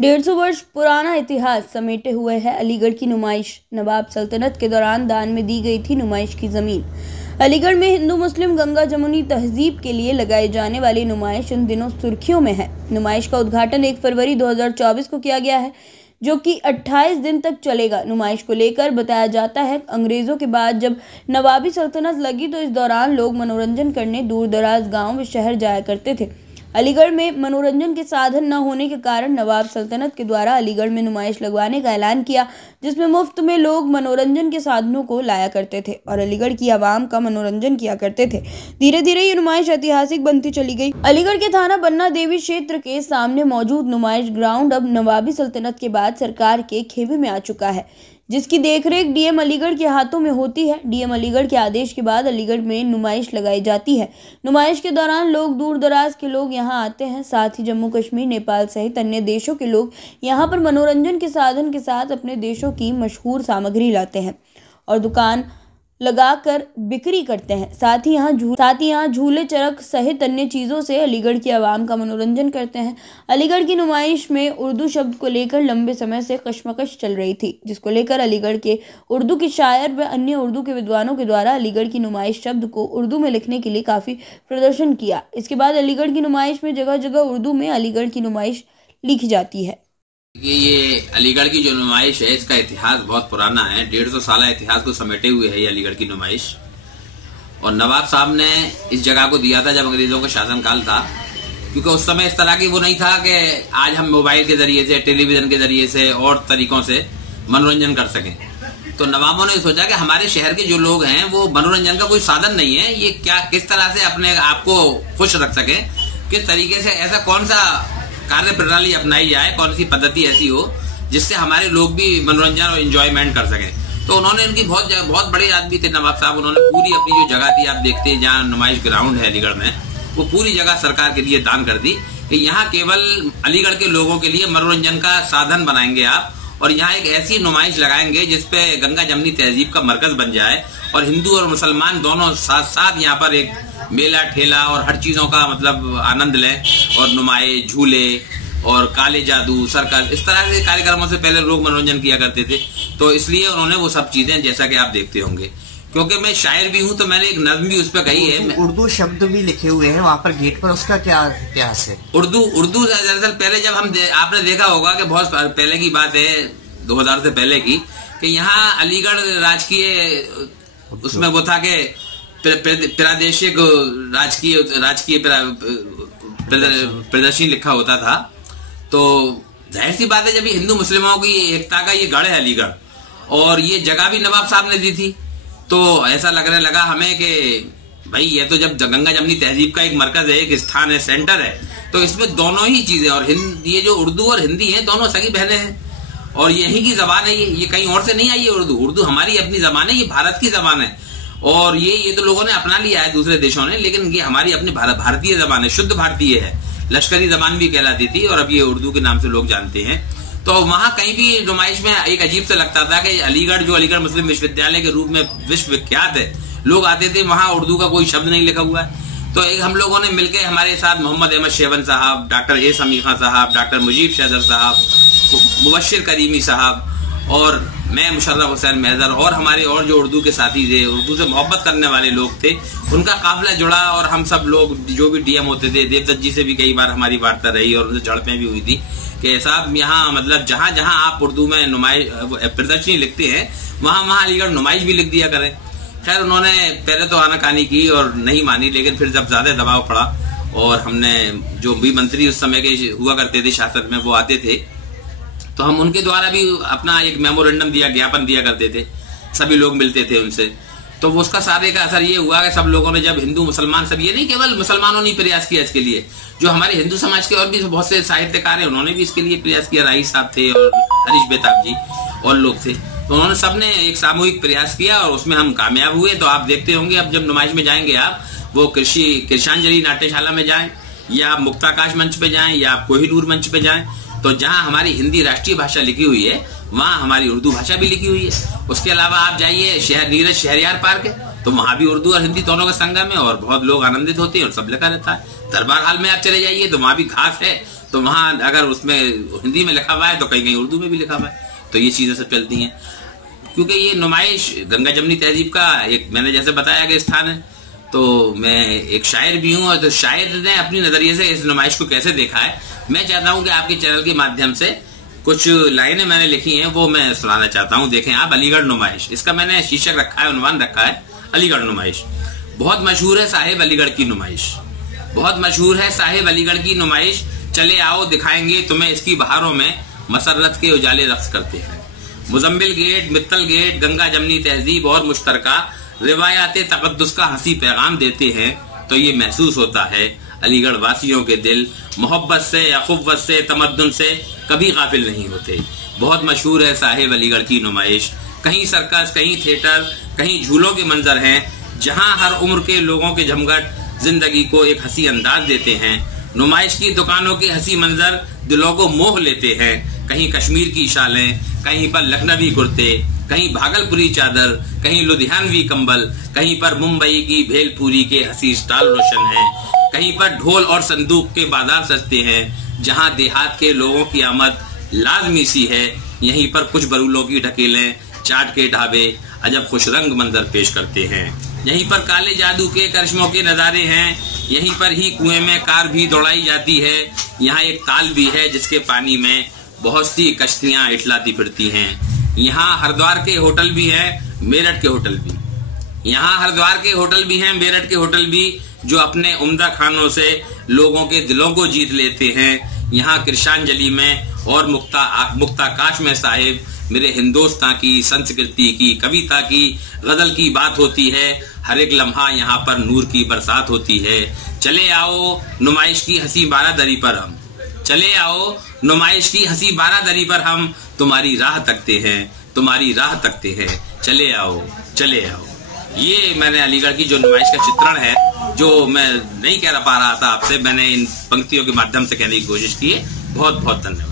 150 वर्ष पुराना इतिहास समेटे हुए है अलीगढ़ की नुमाइश। नवाब सल्तनत के दौरान दान में दी गई थी नुमाइश की जमीन। अलीगढ़ में हिंदू मुस्लिम गंगा जमुनी तहजीब के लिए लगाए जाने वाली नुमाइश इन दिनों सुर्खियों में है। नुमाइश का उद्घाटन 1 फरवरी 2024 को किया गया है, जो कि 28 दिन तक चलेगा। नुमाइश को लेकर बताया जाता है, अंग्रेजों के बाद जब नवाबी सल्तनत लगी तो इस दौरान लोग मनोरंजन करने दूर दराज गाँव व शहर जाया करते थे। अलीगढ़ में मनोरंजन के साधन न होने के कारण नवाब सल्तनत के द्वारा अलीगढ़ में नुमाइश लगवाने का ऐलान किया, जिसमें मुफ्त में लोग मनोरंजन के साधनों को लाया करते थे और अलीगढ़ की आवाम का मनोरंजन किया करते थे। धीरे धीरे ये नुमाइश ऐतिहासिक बनती चली गई। अलीगढ़ के थाना बन्ना देवी क्षेत्र के सामने मौजूद नुमाइश ग्राउंड अब नवाबी सल्तनत के बाद सरकार के खेमे में आ चुका है, जिसकी देखरेख डीएम अलीगढ़ के हाथों में होती है। डीएम अलीगढ़ के आदेश के बाद अलीगढ़ में नुमाइश लगाई जाती है। नुमाइश के दौरान लोग दूर दराज के लोग यहां आते हैं, साथ ही जम्मू कश्मीर, नेपाल सहित अन्य देशों के लोग यहां पर मनोरंजन के साधन के साथ अपने देशों की मशहूर सामग्री लाते हैं और दुकान लगाकर बिक्री करते हैं। साथ ही यहाँ झूले चरख सहित अन्य चीज़ों से अलीगढ़ की आवाम का मनोरंजन करते हैं। अलीगढ़ की नुमाइश में उर्दू शब्द को लेकर लंबे समय से कशमकश चल रही थी, जिसको लेकर अलीगढ़ के उर्दू के शायर व अन्य उर्दू के विद्वानों के द्वारा अलीगढ़ की नुमाइश शब्द को उर्दू में लिखने के लिए काफ़ी प्रदर्शन किया। इसके बाद अलीगढ़ की नुमाइश में जगह जगह उर्दू में अलीगढ़ की नुमाइश लिखी जाती है। ये अलीगढ़ की जो नुमाइश है, इसका इतिहास बहुत पुराना है। 150 साल इतिहास को समेटे हुए है ये अलीगढ़ की नुमाइश। और नवाब साहब ने इस जगह को दिया था जब अंग्रेजों का शासनकाल था, क्योंकि उस समय इस तरह की वो नहीं था कि आज हम मोबाइल के जरिए से, टेलीविजन के जरिए से और तरीकों से मनोरंजन कर सकें। तो नवाबों ने सोचा कि हमारे शहर के जो लोग हैं वो मनोरंजन का कोई साधन नहीं है, ये किस तरह से अपने आप को खुश रख सके, किस तरीके से, ऐसा कौन सा कार्य प्रणाली अपनाई जाए, कौन सी पद्धति ऐसी हो जिससे हमारे लोग भी मनोरंजन और एंजॉयमेंट कर सकें। तो उन्होंने इनकी बहुत बड़े आदमी थे नवाब साहब, उन्होंने पूरी अपनी जो जगह थी, आप देखते हैं जहाँ नुमाइश ग्राउंड है अलीगढ़ में, वो पूरी जगह सरकार के लिए दान कर दी कि यहाँ केवल अलीगढ़ के लोगों के लिए मनोरंजन का साधन बनाएंगे आप, और यहाँ एक ऐसी नुमाइश लगाएंगे जिसपे गंगा जमुनी तहजीब का मरकज बन जाए और हिंदू और मुसलमान दोनों साथ साथ यहाँ पर एक मेला ठेला और हर चीजों का मतलब आनंद लें। और नुमाइश, झूले और काले जादू, सर्कस, इस तरह के कार्यक्रमों से पहले लोग मनोरंजन किया करते थे। तो इसलिए उन्होंने वो सब चीजें, जैसा कि आप देखते होंगे, क्योंकि मैं शायर भी हूँ तो मैंने एक नज्म भी उस पर कही है। उर्दू शब्द भी लिखे हुए हैं वहाँ पर गेट पर, उसका क्या इतिहास है? उर्दू दरअसल पहले जब आपने देखा होगा कि बहुत पहले की बात है, 2000 से पहले की, कि यहाँ अलीगढ़ राजकीय उसमें वो था कि प्रादेशिक राजकीय प्रदर्शनी लिखा होता था। तो जाहिर सी बात है, जब ये हिंदू मुस्लिमों की एकता का ये गढ़ है अलीगढ़, और ये जगह भी नवाब साहब ने दी थी, तो ऐसा लगने लगा हमें कि भाई ये तो जब गंगा जमुनी तहजीब का एक मरकज है, एक स्थान है, सेंटर है, तो इसमें दोनों ही चीजें, और ये जो उर्दू और हिंदी है दोनों सगी बहनें हैं और यही की जबान है। ये कहीं और से नहीं आई है। उर्दू हमारी अपनी जबान है, ये भारत की जबान है। और ये तो लोगों ने अपना लिया है दूसरे देशों ने, लेकिन ये हमारी अपनी भारतीय जबान है, शुद्ध भारतीय है, लश्करी जबान भी कहलाती थी और अब ये उर्दू के नाम से लोग जानते हैं। तो वहां कहीं भी नुमाइश में एक अजीब से लगता था कि अलीगढ़, जो अलीगढ़ मुस्लिम विश्वविद्यालय के रूप में विश्व विख्यात है, लोग आते थे, वहां उर्दू का कोई शब्द नहीं लिखा हुआ है। तो एक हम लोगों ने मिलकर, हमारे साथ मोहम्मद अहमद शेवन साहब, डॉक्टर ए समीखा साहब, डॉक्टर मुजीब शहदर साहब, मुबश्शिर करीमी साहब और मैं मुशर्रफ हुसैन महदर और हमारे और जो उर्दू के साथी थे, उर्दू से मोहब्बत करने वाले लोग थे, उनका काफिला जुड़ा। और हम सब लोग जो भी डीएम होते थे, देवदत्त जी से भी कई बार हमारी वार्ता रही और उनसे झड़पें भी हुई थी कि साहब यहाँ मतलब जहाँ जहाँ आप उर्दू में नुमाइश प्रदर्शनी लिखते हैं, वहाँ अलीगढ़ नुमाइश भी लिख दिया करें। खैर उन्होंने पहले तो आनाकानी की और नहीं मानी, लेकिन फिर जब ज्यादा दबाव पड़ा और हमने, जो भी मंत्री उस समय के हुआ करते थे शासन में, वो आते थे, तो हम उनके द्वारा भी अपना एक मेमोरेंडम दिया, ज्ञापन दिया करते थे, सभी लोग मिलते थे उनसे। तो उसका सारे का असर ये हुआ कि सब लोगों ने, जब हिंदू मुसलमान सब, ये नहीं केवल मुसलमानों ने प्रयास किया इसके लिए, जो हमारे हिंदू समाज के और भी बहुत से साहित्यकार हैं, उन्होंने भी इसके लिए प्रयास किया। राही साहब थे और हरीश बेताब जी और लोग थे, तो उन्होंने सबने एक सामूहिक प्रयास किया और उसमें हम कामयाब हुए। तो आप देखते होंगे, अब जब नुमाइश में जाएंगे आप, वो कृषांजलि नाट्यशाला में जाएं या आप मुक्ताकाश मंच पे जाएं या आप कोहिनूर मंच पे जाएं, तो जहां हमारी हिंदी राष्ट्रीय भाषा लिखी हुई है, वहां हमारी उर्दू भाषा भी लिखी हुई है। उसके अलावा आप जाइए नीरज शहरयार पार्क है, तो वहां भी उर्दू और हिंदी दोनों का संगम है और बहुत लोग आनंदित होते हैं और सब लिखा रहता है। दरबार हाल में आप चले जाइए तो वहां भी घास है, तो वहां अगर उसमें हिंदी में लिखा हुआ है तो कहीं कहीं उर्दू में भी लिखा हुआ है। तो ये चीजें सब चलती हैं, क्योंकि ये नुमाइश गंगा जमुनी तहजीब का एक, मैंने जैसे बताया कि स्थान है। तो मैं एक शायर भी हूँ, और तो शायर ने अपनी नजरिए से इस नुमाइश को कैसे देखा है, मैं चाहता हूँ कि आपके चैनल के माध्यम से कुछ लाइनें मैंने लिखी हैं वो मैं सुनाना चाहता हूँ। देखें आप, अलीगढ़ नुमाइश, इसका मैंने शीर्षक रखा है, उन्वान रखा है अलीगढ़ नुमाइश। बहुत मशहूर है साहिब अलीगढ़ की नुमाइश, बहुत मशहूर है साहिब अलीगढ़ की नुमाइश। चले आओ दिखाएंगे तुम्हें इसकी बहारों में मसरत के उजाले रक्स करते हैं। मुजम्मिल गेट, मित्तल गेट, गंगा जमनी तहजीब और मुश्तरका रिवायात तकद्दुस का हंसी पैगाम देते हैं। तो ये महसूस होता है अलीगढ़ वासियों के दिल मोहब्बत से, अखुव्वत से, तमद्दुन से कभी गाफिल नहीं होते। बहुत मशहूर है साहिब अलीगढ़ की नुमाइश। कहीं सर्कस, कहीं थिएटर, कहीं झूलों के मंजर हैं, जहां हर उम्र के लोगों के जमघट जिंदगी को एक हंसी अंदाज देते हैं। नुमाइश की दुकानों के हंसी मंजर दिलों को मोह लेते हैं। कहीं कश्मीर की शालें, कहीं पर लखनवी कुर्ते, कहीं भागलपुरी चादर, कहीं लुधियानवी कंबल, कहीं पर मुंबई की भेलपुरी के हंसी स्टॉल रोशन है। कहीं पर ढोल और संदूक के बाजार सजते हैं। जहां देहात के लोगों की आमद लाजमी सी है, यहीं पर कुछ बरूलों की ढकेलें, चाट के ढाबे अजब खुश रंग मंजर पेश करते हैं। यहीं पर काले जादू के करिश्मों के नजारे हैं। यहीं पर ही कुएं में कार भी दौड़ाई जाती है। यहाँ एक ताल भी है जिसके पानी में बहुत सी कश्तियां इठलाती फिरती हैं। यहाँ हरिद्वार के होटल भी हैं, मेरठ के होटल भी। यहाँ हरिद्वार के होटल भी हैं, मेरठ के होटल भी, जो अपने उम्दा खानों से लोगों के दिलों को जीत लेते हैं। यहाँ कृषांजलि में और मुक्ताकाश में साहिब मेरे हिंदुस्तान की संस्कृति की, कविता की, गजल की बात होती है। हर एक लम्हा यहाँ पर नूर की बरसात होती है। चले आओ नुमाइश की हंसी बारादरी पर हम, चले आओ नुमाइश की हंसी बारादरी पर हम तुम्हारी राह तकते हैं, तुम्हारी राह तकते हैं। चले आओ, चले आओ। ये मैंने अलीगढ़ की जो नुमाइश का चित्रण है, जो मैं नहीं कह पा रहा था आपसे, मैंने इन पंक्तियों के माध्यम से कहने की कोशिश की है। बहुत बहुत धन्यवाद।